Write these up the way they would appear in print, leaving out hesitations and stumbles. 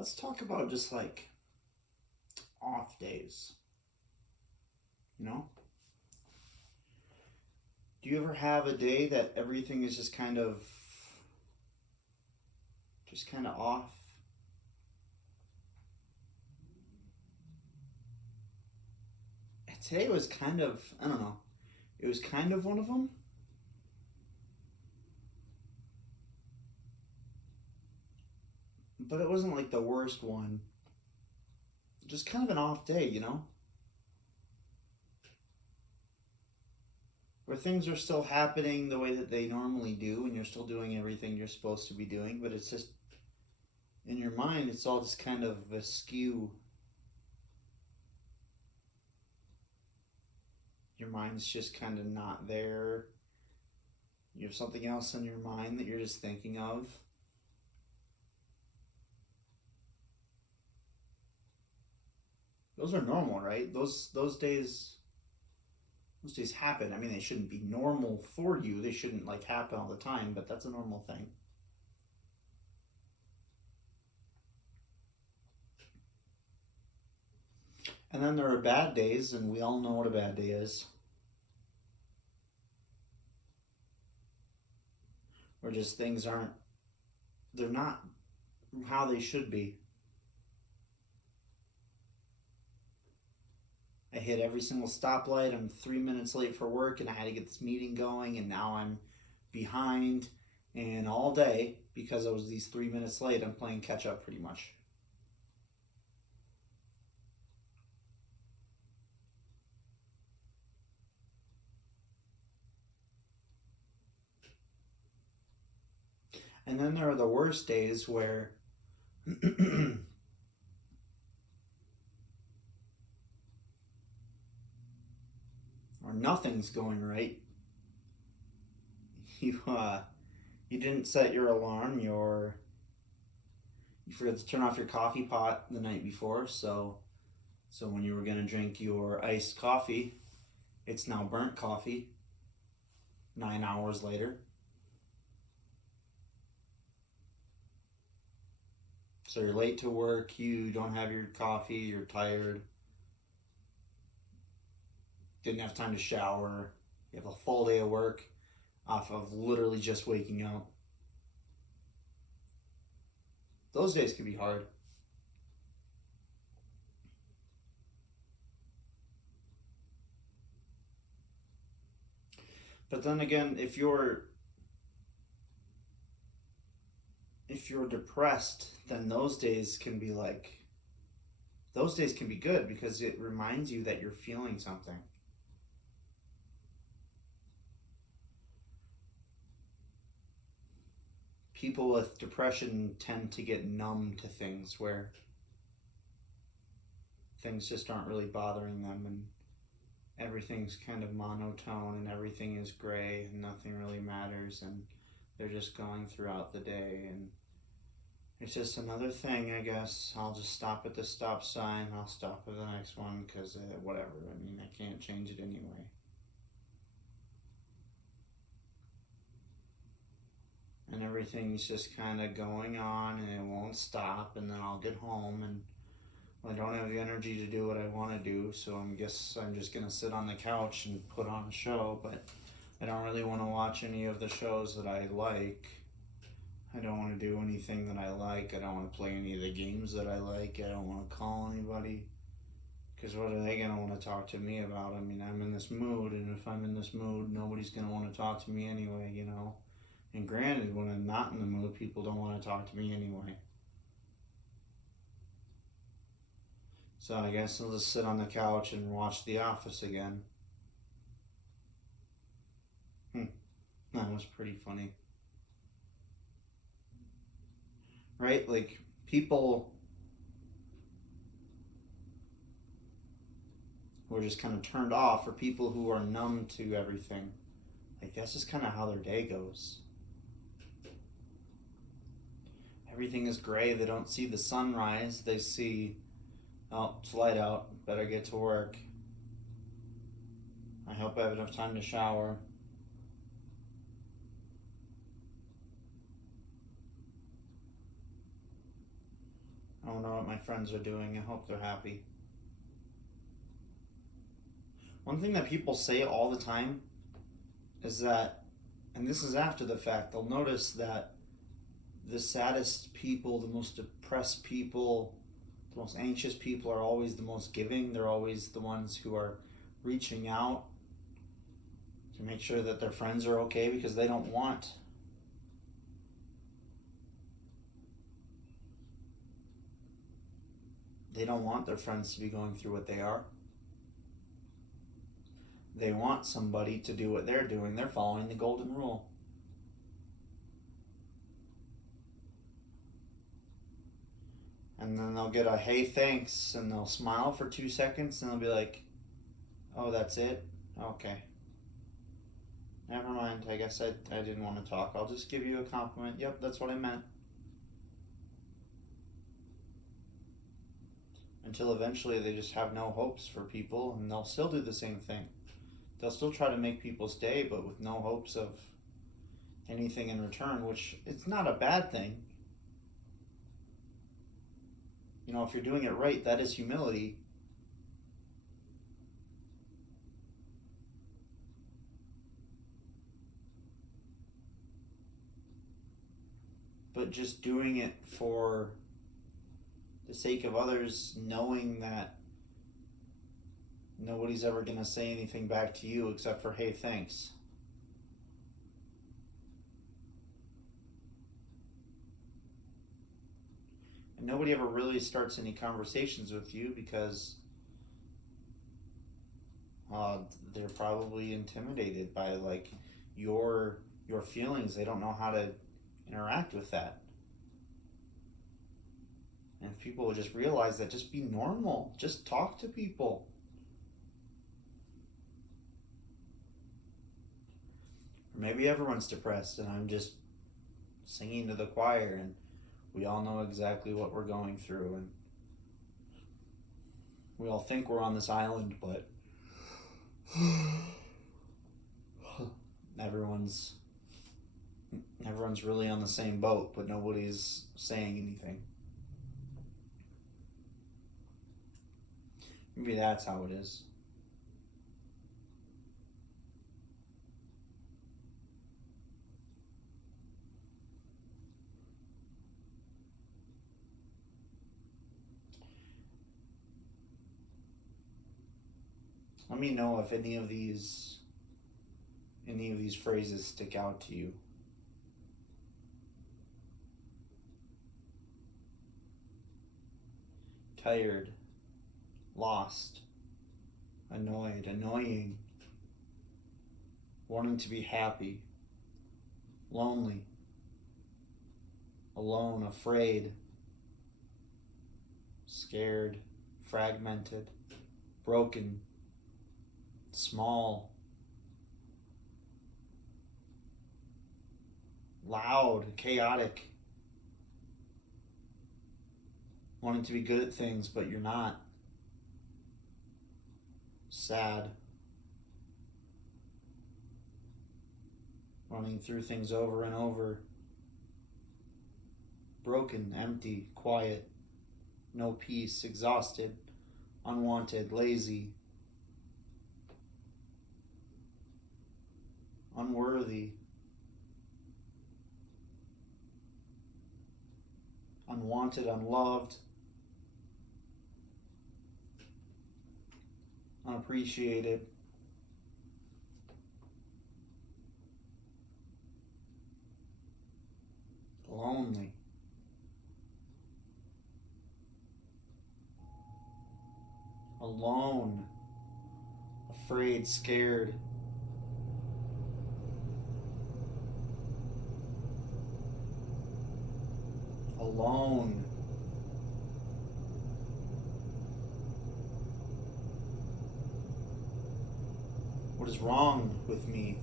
Let's talk about just like off days. You know, do you ever have a day that everything is just kind of off? Today was kind of, I don't know. It was kind of one of them, but it wasn't like the worst one. Just kind of an off day, where things are still happening the way that they normally do, and you're still doing everything you're supposed to be doing, but it's just in your mind, it's all just kind of askew. Your mind's just kind of not there. You have something else in your mind that you're just thinking of. Those are normal, right? Those days happen. I mean, they shouldn't be normal for you. They shouldn't like happen all the time, but that's a normal thing. And then there are bad days, and we all know what a bad day is. Where just things aren't, they're not how they should be. I hit every single stoplight. I'm 3 minutes late for work, and I had to get this meeting going, and now I'm behind. And all day, because I was these 3 minutes late, I'm playing catch up pretty much. And then there are the worst days where or nothing's going right. You didn't set your alarm. You forgot to turn off your coffee pot the night before. So when you were gonna drink your iced coffee, it's now burnt coffee. 9 hours later. So you're late to work. You don't have your coffee. You're tired. Didn't have time to shower. You have a full day of work off of literally just waking up. Those days can be hard. But then again, if you're depressed, then those days can be good because it reminds you that you're feeling something. People with depression tend to get numb to things where things just aren't really bothering them, and everything's kind of monotone and everything is gray and nothing really matters, and they're just going throughout the day, and it's just another thing, I guess. I'll just stop at the stop sign. I'll stop at the next one because whatever. I mean, I can't change it anyway. And everything's just kind of going on and it won't stop, and then I'll get home and I don't have the energy to do what I want to do, so I guess I'm just gonna sit on the couch and put on a show, but I don't really want to watch any of the shows that I like. I don't want to do anything that I like. I don't want to play any of the games that I like. I don't want to call anybody, because what are they going to want to talk to me about? I mean, I'm in this mood, and if I'm in this mood, nobody's going to want to talk to me anyway, And granted, when I'm not in the mood, people don't want to talk to me anyway. So I guess I'll just sit on the couch and watch The Office again. That was pretty funny. Right? Like, people who are just kind of turned off, or people who are numb to everything. Like, that's just kind of how their day goes. Everything is gray. They don't see the sunrise. They see, oh, it's light out. Better get to work. I hope I have enough time to shower. I wonder what my friends are doing. I hope they're happy. One thing that people say all the time is that, and this is after the fact, they'll notice that the saddest people, the most depressed people, the most anxious people are always the most giving. They're always the ones who are reaching out to make sure that their friends are okay, because they don't want their friends to be going through what they are. They want somebody to do what they're doing. They're following the golden rule. And then they'll get a hey thanks, and they'll smile for 2 seconds, and they'll be like, oh, that's it? Okay. Never mind, I guess I didn't want to talk. I'll just give you a compliment. Yep, that's what I meant. Until eventually they just have no hopes for people, and they'll still do the same thing. They'll still try to make people's day, but with no hopes of anything in return, which it's not a bad thing. You know, if you're doing it right, that is humility. But just doing it for the sake of others, knowing that nobody's ever going to say anything back to you except for, hey, thanks. And nobody ever really starts any conversations with you because they're probably intimidated by like your feelings. They don't know how to interact with that. And if people would just realize that, just be normal, just talk to people. Or maybe everyone's depressed and I'm just singing to the choir and we all know exactly what we're going through, and we all think we're on this island, but everyone's really on the same boat, but nobody's saying anything. Maybe that's how it is. Let me know if any of these phrases stick out to you. Tired, lost, annoyed, annoying, wanting to be happy, lonely, alone, afraid, scared, fragmented, broken, small, loud, chaotic, wanting to be good at things but you're not, sad, running through things over and over, broken, empty, quiet, no peace, exhausted, unwanted, lazy, unworthy, unwanted, unloved, unappreciated, lonely, alone, afraid, scared, alone, what is wrong with me?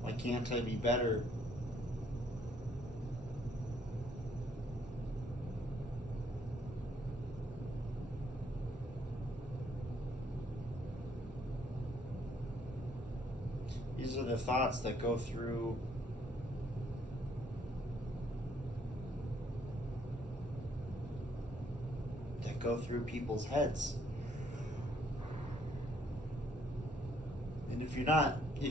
Why can't I be better? These are the thoughts that go through go through people's heads. And if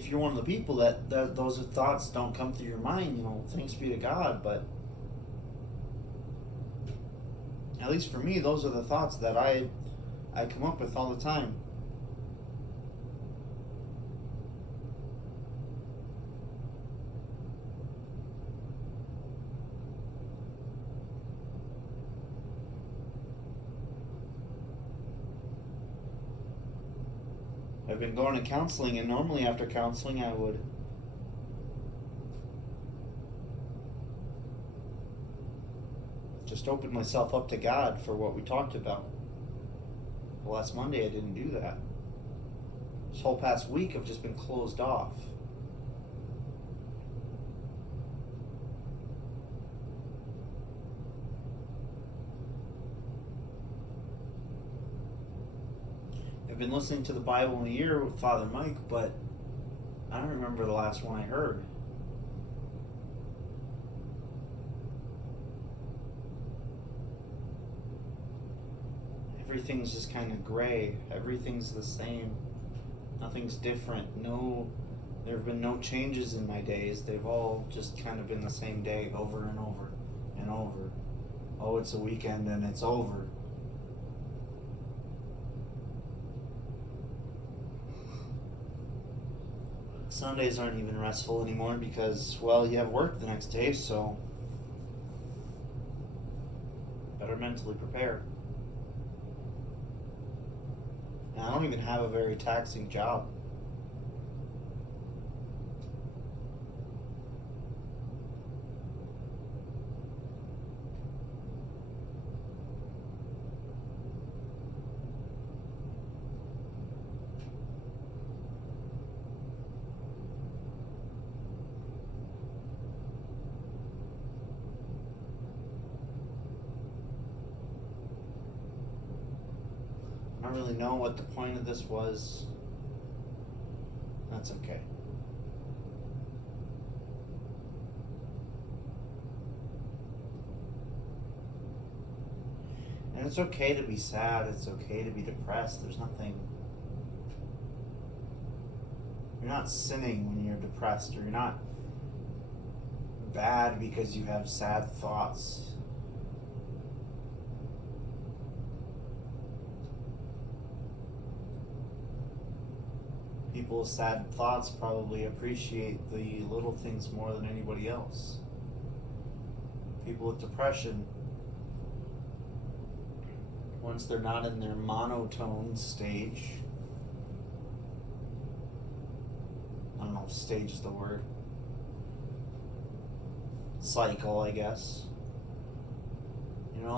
you're one of the people that those thoughts don't come through your mind, thanks be to God, but at least for me, those are the thoughts that I come up with all the time. I've been going to counseling, and normally after counseling I would just open myself up to God for what we talked about. Well, last Monday I didn't do that. This whole past week I've just been closed off. I've been listening to the Bible in a year with Father Mike, but I don't remember the last one I heard. Everything's just kind of gray. Everything's the same. Nothing's different. There have been no changes in my days. They've all just kind of been the same day over and over and over. Oh, it's a weekend and it's over. Sundays aren't even restful anymore because, well, you have work the next day, so better mentally prepare. And I don't even have a very taxing job. I don't really know what the point of this was. That's okay. And it's okay to be sad. It's okay to be depressed. There's nothing. You're not sinning when you're depressed, or you're not bad because you have sad thoughts. People with sad thoughts probably appreciate the little things more than anybody else. People with depression, once they're not in their monotone stage, I don't know if stage is the word, cycle, I guess,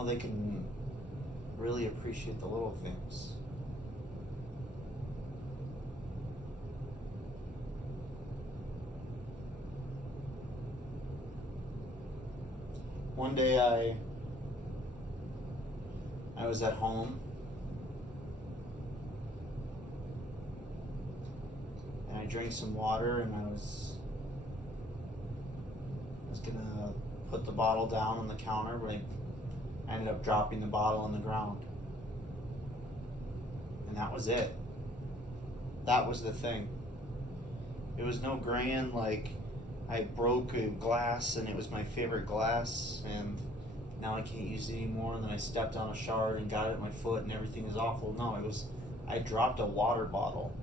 they can really appreciate the little things. One day I was at home and I drank some water, and I was gonna put the bottle down on the counter, but I ended up dropping the bottle on the ground. And that was it. That was the thing. It was no grand, like, I broke a glass and it was my favorite glass and now I can't use it anymore, and then I stepped on a shard and got it at my foot and everything is awful. No, I dropped a water bottle.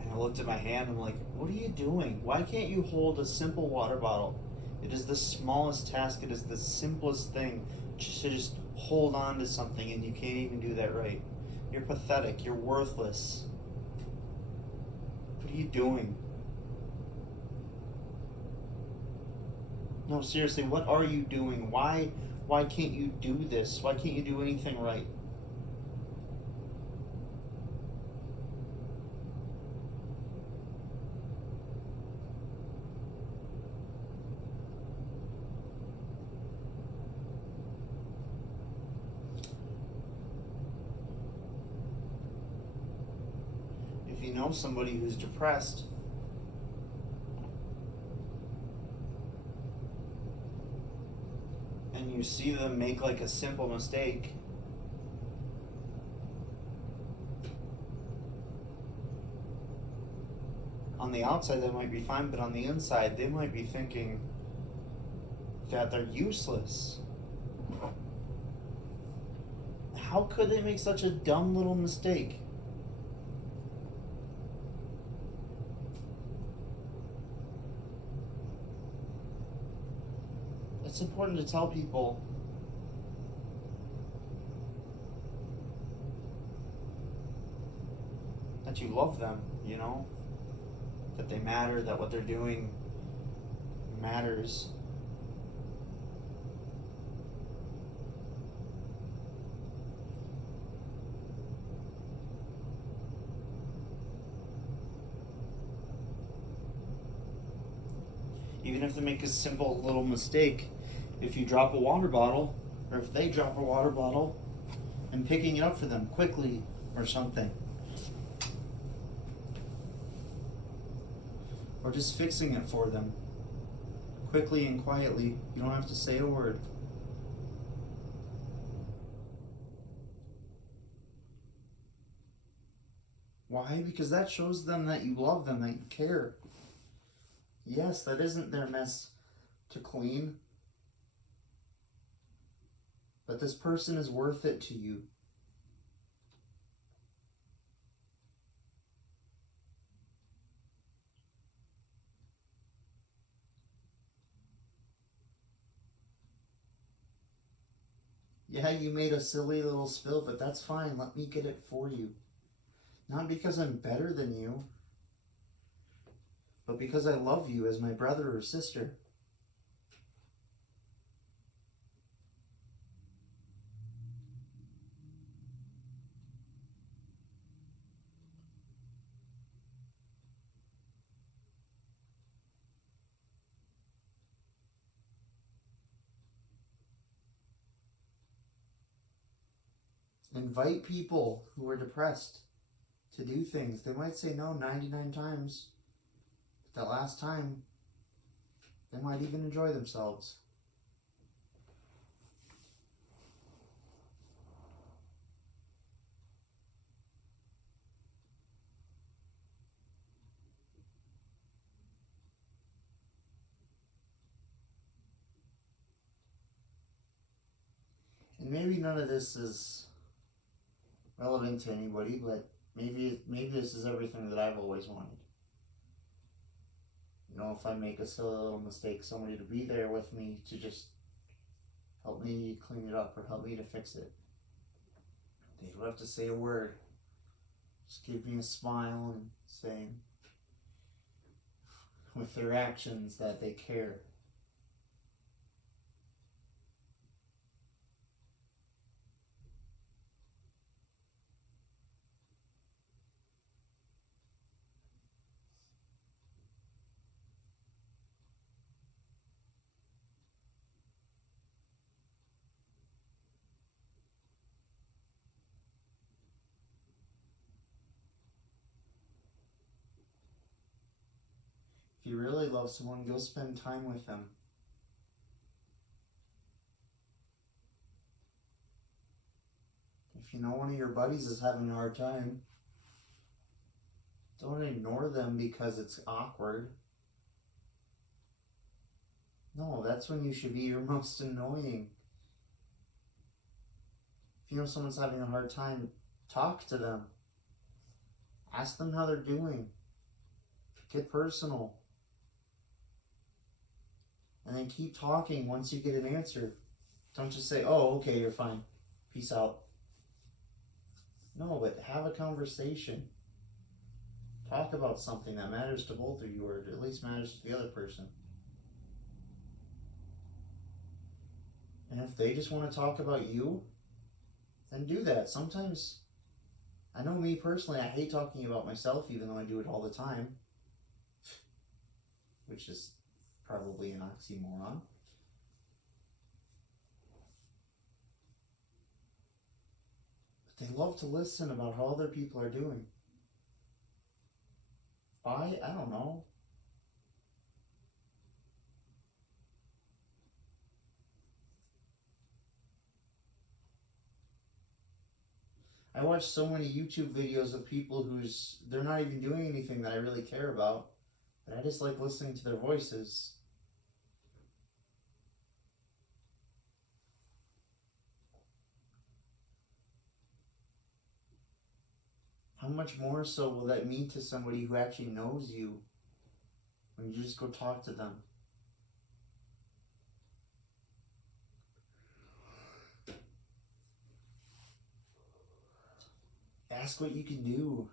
And I looked at my hand and I'm like, what are you doing? Why can't you hold a simple water bottle? It is the smallest task, it is the simplest thing to just hold on to something, and you can't even do that right. You're pathetic. You're worthless. What are you doing? No, seriously, what are you doing? Why can't you do this? Why can't you do anything right? If you know somebody who's depressed, when you see them make like a simple mistake, on the outside they might be fine, but on the inside they might be thinking that they're useless. How could they make such a dumb little mistake? It's important to tell people that you love them, you know? That they matter, that what they're doing matters. Even if they make a simple little mistake, if you drop a water bottle, or if they drop a water bottle, and picking it up for them quickly or something. Or just fixing it for them quickly and quietly. You don't have to say a word. Why? Because that shows them that you love them, that you care. Yes, that isn't their mess to clean, but this person is worth it to you. Yeah, you made a silly little spill, but that's fine. Let me get it for you. Not because I'm better than you, but because I love you as my brother or sister. Invite people who are depressed to do things. They might say no 99 times, but that last time, they might even enjoy themselves. And maybe none of this is relevant to anybody, but maybe this is everything that I've always wanted. You know, if I make a silly little mistake, somebody to be there with me to just help me clean it up or help me to fix it. They don't have to say a word. Just give me a smile and saying with their actions that they care. If you really love someone, go spend time with them. If you know one of your buddies is having a hard time, don't ignore them because it's awkward. No, that's when you should be your most annoying. If you know someone's having a hard time, talk to them. Ask them how they're doing. Get personal. And then keep talking once you get an answer. Don't just say, oh, okay, you're fine. Peace out. No, but have a conversation. Talk about something that matters to both of you, or at least matters to the other person. And if they just want to talk about you, then do that. Sometimes, I know me personally, I hate talking about myself, even though I do it all the time. Which is probably an oxymoron. But they love to listen about how other people are doing. Why? I don't know. I watch so many YouTube videos of people they're not even doing anything that I really care about, but I just like listening to their voices. How much more so will that mean to somebody who actually knows you when you just go talk to them? Ask what you can do.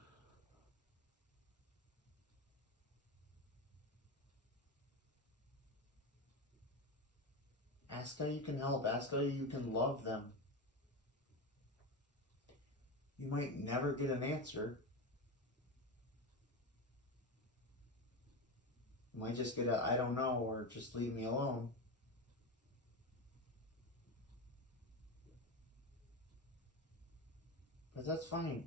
Ask how you can help. Ask how you can love them. You might never get an answer. You might just get a I don't know, or just leave me alone. But that's fine.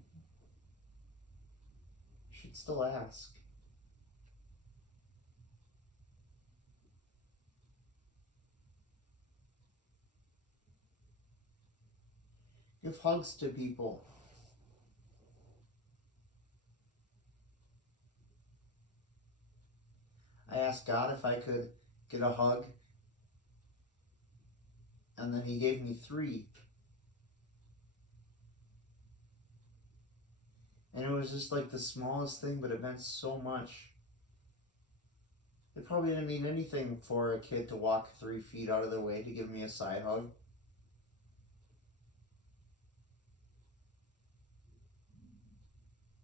You should still ask. Give hugs to people. I asked God if I could get a hug, and then He gave me 3. And it was just like the smallest thing, but it meant so much. It probably didn't mean anything for a kid to walk 3 feet out of their way to give me a side hug.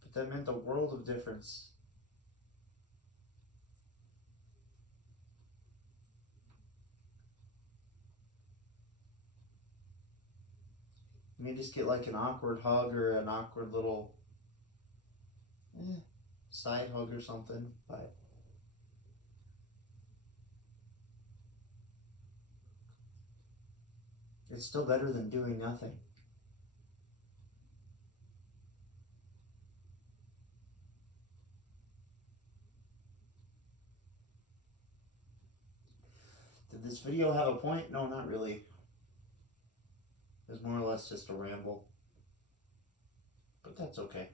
But that meant a world of difference. You may just get like an awkward hug or an awkward little side hug or something, but it's still better than doing nothing. Did this video have a point? No, not really. It was more or less just a ramble. But that's okay.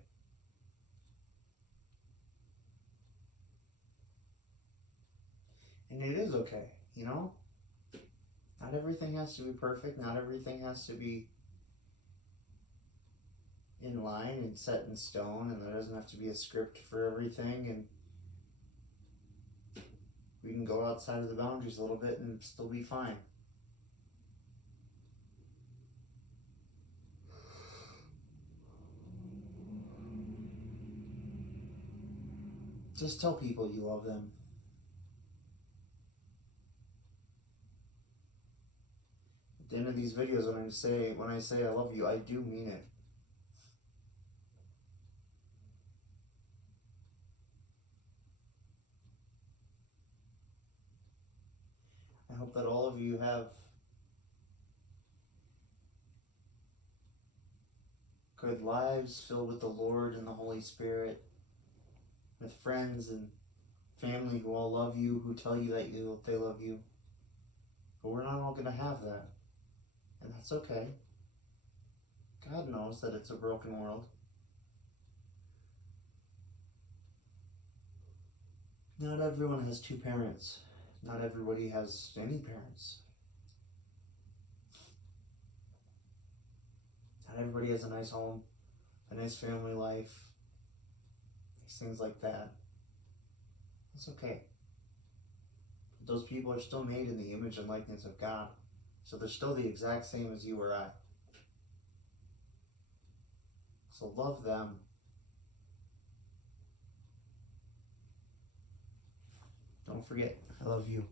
And it is okay, you know? Not everything has to be perfect. Not everything has to be in line and set in stone, and there doesn't have to be a script for everything, and we can go outside of the boundaries a little bit and still be fine. Just tell people you love them. At the end of these videos, when I say I love you, I do mean it. I hope that all of you have good lives filled with the Lord and the Holy Spirit, with friends and family who all love you, who tell you that they love you. But we're not all going to have that. And that's okay. God knows that it's a broken world. Not everyone has 2 parents. Not everybody has any parents. Not everybody has a nice home, a nice family life, these things like that. It's okay. But those people are still made in the image and likeness of God. So they're still the exact same as you or I. So love them. Don't forget, I love you.